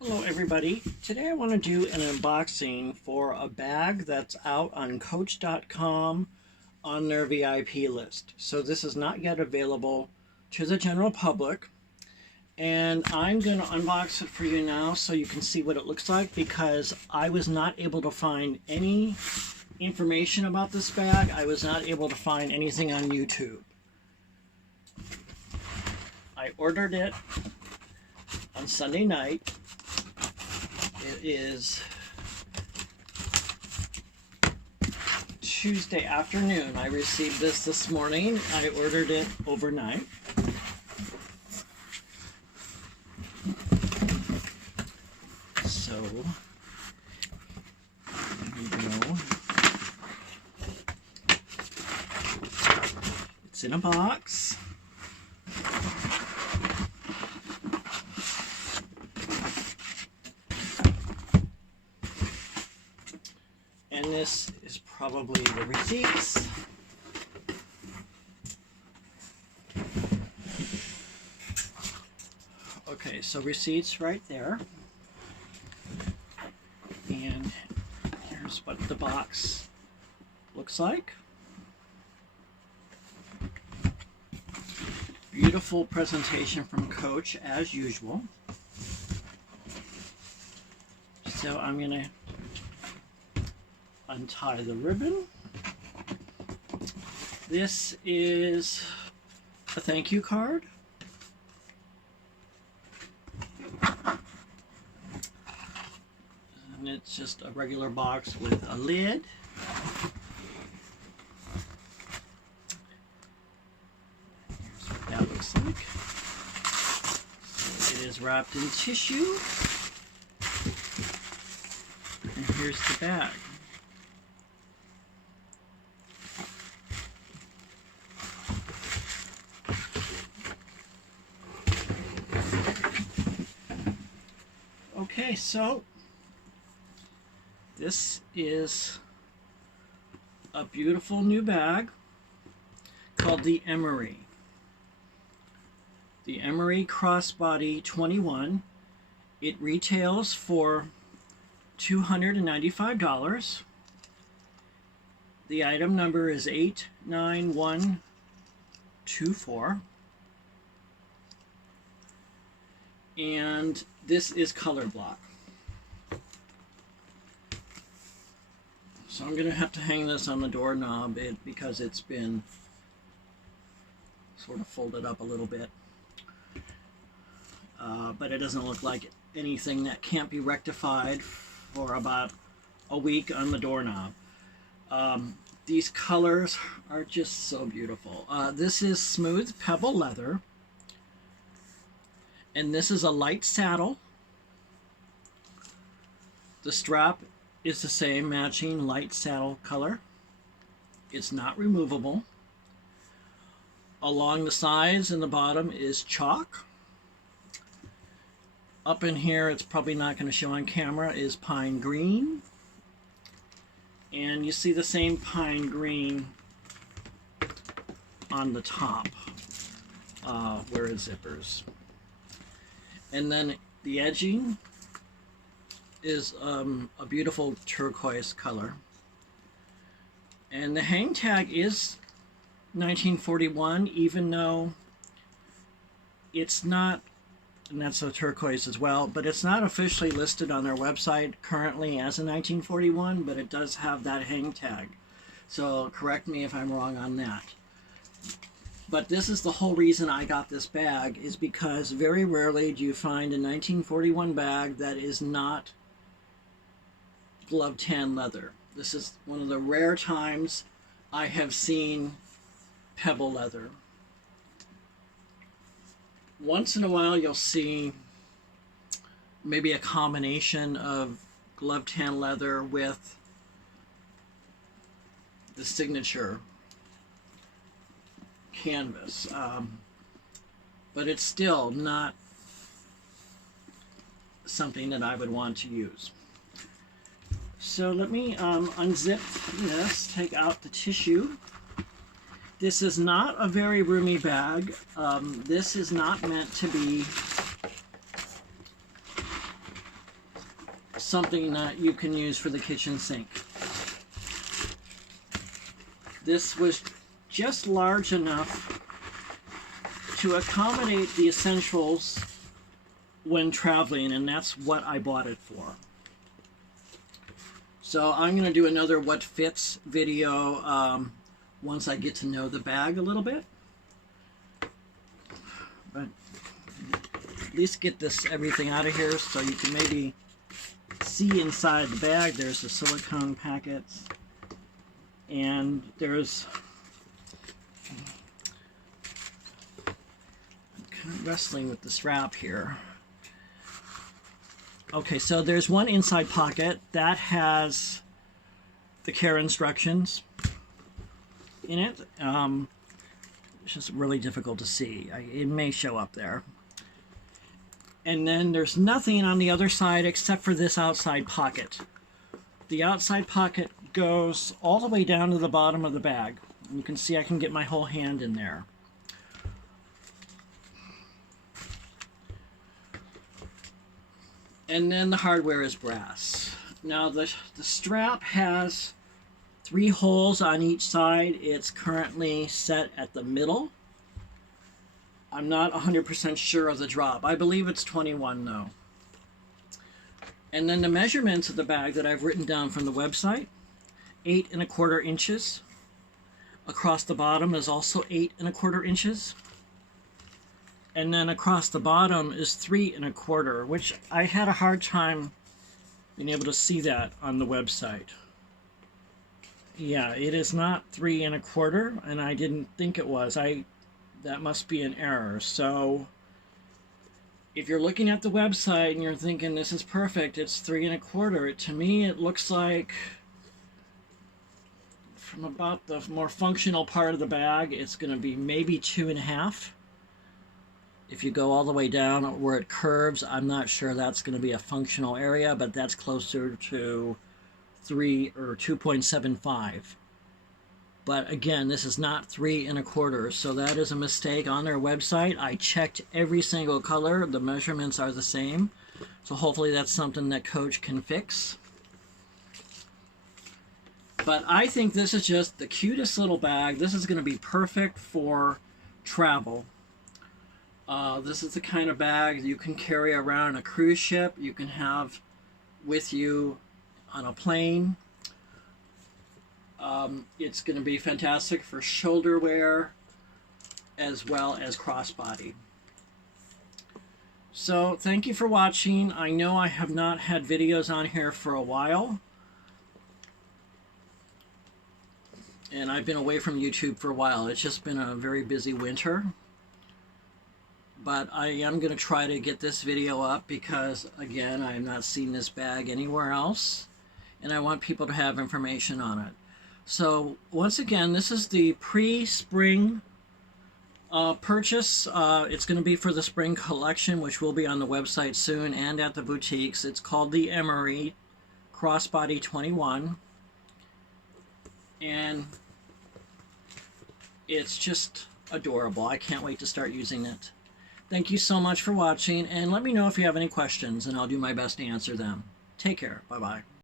Hello everybody. Today I want to do an unboxing for a bag that's out on Coach.com on their VIP list. So this is not yet available to the general public. And I'm going to unbox it for you now so you can see what it looks like, because I was not able to find any information about this bag. I was not able to find anything on YouTube. I ordered it on Sunday night. It is Tuesday afternoon. I received this morning. I ordered it overnight. So, here you go. It's in a box. And this is probably the receipts. Okay, so receipts right there. And here's what the box looks like. Beautiful presentation from Coach as usual. So I'm going to untie the ribbon. This is a thank you card. And it's just a regular box with a lid. Here's what that looks like. So it is wrapped in tissue. And here's the bag. Okay, so this is a beautiful new bag called the Emery. The Emery Crossbody 21. It retails for $295. The item number is 89124. And this is Colorblock. So I'm going to have to hang this on the doorknob because it's been sort of folded up a little bit. But it doesn't look like anything that can't be rectified for about a week on the doorknob. These colors are just so beautiful. This is smooth pebble leather. And this is a light saddle. The strap is the same, matching light saddle color. It's not removable. Along the sides and the bottom is chalk. Up in here, it's probably not going to show on camera, is pine green. And you see the same pine green on the top where it zippers. And then the edging is a beautiful turquoise color. And the hang tag is 1941, even though it's not, and that's a turquoise as well, but it's not officially listed on their website currently as a 1941, but it does have that hang tag. So correct me if I'm wrong on that. But this is the whole reason I got this bag, is because very rarely do you find a 1941 bag that is not glove tan leather. This is one of the rare times I have seen pebble leather. Once in a while you'll see maybe a combination of glove tan leather with the signature canvas, but it's still not something that I would want to use. So let me unzip this, take out the tissue. This is not a very roomy bag. This is not meant to be something that you can use for the kitchen sink. This was just large enough to accommodate the essentials when traveling, and that's what I bought it for. So I'm going to do another what fits video once I get to know the bag a little bit. But at least get everything out of here so you can maybe see inside the bag. There's the silicone packets, and there's, I'm kind of wrestling with the strap here. Okay, so there's one inside pocket that has the care instructions in it. It's just really difficult to see. It may show up there. And then there's nothing on the other side except for this outside pocket. The outside pocket goes all the way down to the bottom of the bag. You can see I can get my whole hand in there. And then the hardware is brass. Now the strap has 3 holes on each side. It's currently set at the middle. I'm not 100% sure of the drop. I believe it's 21 though. And then the measurements of the bag that I've written down from the website, 8 1/4 inches. Across the bottom is also 8 1/4 inches. And then across the bottom is 3 1/4, which I had a hard time being able to see that on the website. Yeah, it is not 3 1/4, and I didn't think it was. That must be an error. So if you're looking at the website and you're thinking this is perfect, it's 3 1/4. To me, it looks like from about the more functional part of the bag, it's going to be maybe 2 1/2. If you go all the way down where it curves, I'm not sure that's going to be a functional area, but that's closer to 3 or 2.75. But again, this is not 3 1/4, so that is a mistake on their website. I checked every single color. The measurements are the same. So hopefully that's something that Coach can fix. But I think this is just the cutest little bag. This is going to be perfect for travel. This is the kind of bag you can carry around a cruise ship. You can have with you on a plane. It's going to be fantastic for shoulder wear as well as crossbody. So thank you for watching. I know I have not had videos on here for a while, and I've been away from YouTube for a while. It's just been a very busy winter. But I am going to try to get this video up because, again, I have not seen this bag anywhere else, and I want people to have information on it. So, once again, this is the pre-spring purchase. It's going to be for the spring collection, which will be on the website soon and at the boutiques. It's called the Emery Crossbody 21. And it's just adorable. I can't wait to start using it. Thank you so much for watching, and let me know if you have any questions, and I'll do my best to answer them. Take care. Bye-bye.